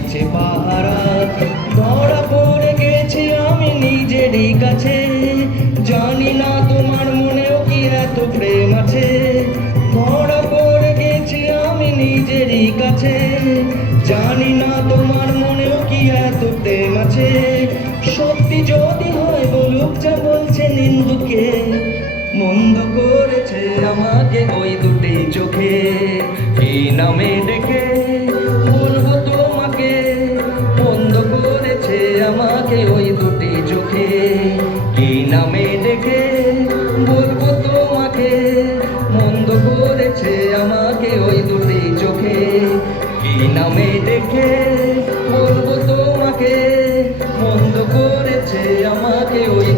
দিচ্ছে পাহারা। ধরা পড়ে গেছি আমি নিজেরই কাছে, জানি না তোমার মনেও কি এত প্রেম আছে। ধরা পড়ে গেছি আমি নিজেরই কাছে, জানি না তোমার মনেও কি এত প্রেম আছে। সত্যি যদি হয় বলুক যা বলছে নিন্দুকে, মন্দ করেছে আমাকে ওই দুটি চোখে। কি নামে ডেকে বলবো তোমাকে, মন্দ করেছে আমাকে ওই দুটি চোখে। কি নামে ডেকে বলবো তোমাকে, মন্দ করেছে আমাকে ওই দুটি চোখে। কি নামে ডেকে বলবো তোমাকে, মন্দ করেছে আমাকে ওই